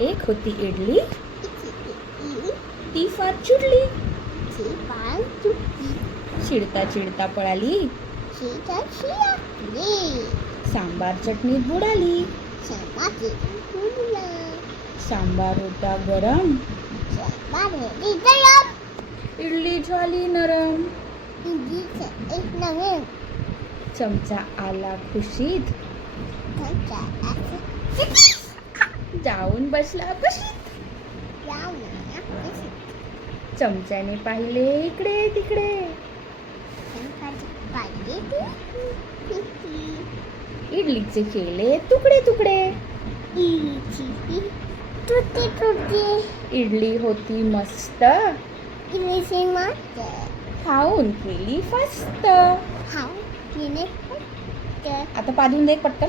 एक होती इडली, ती फार चिडली. चिडता चिडता पळाली, सांबार चटणीत बुडाली. सांबार होता गरम, इडली झाली नरम. चमचा आला खुशीत, जाऊन बसला कुशीत. चमच्याने पाहिले इकडे तिकडे, इडलीचे केले तुकडे तुकडे. इडली होती मस्त, खाऊन केली फस्त. आता पाजून दे पटकन.